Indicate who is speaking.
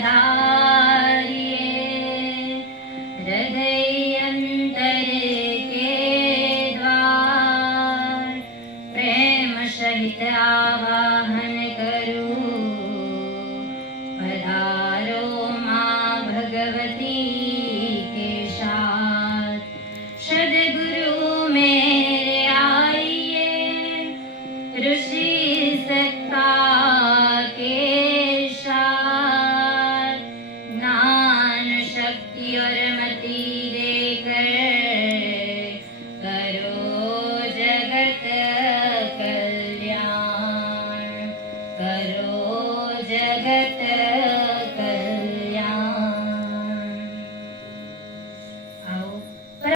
Speaker 1: धारि हृदयन्तरे के द्वा प्रेम सहितावाहन करो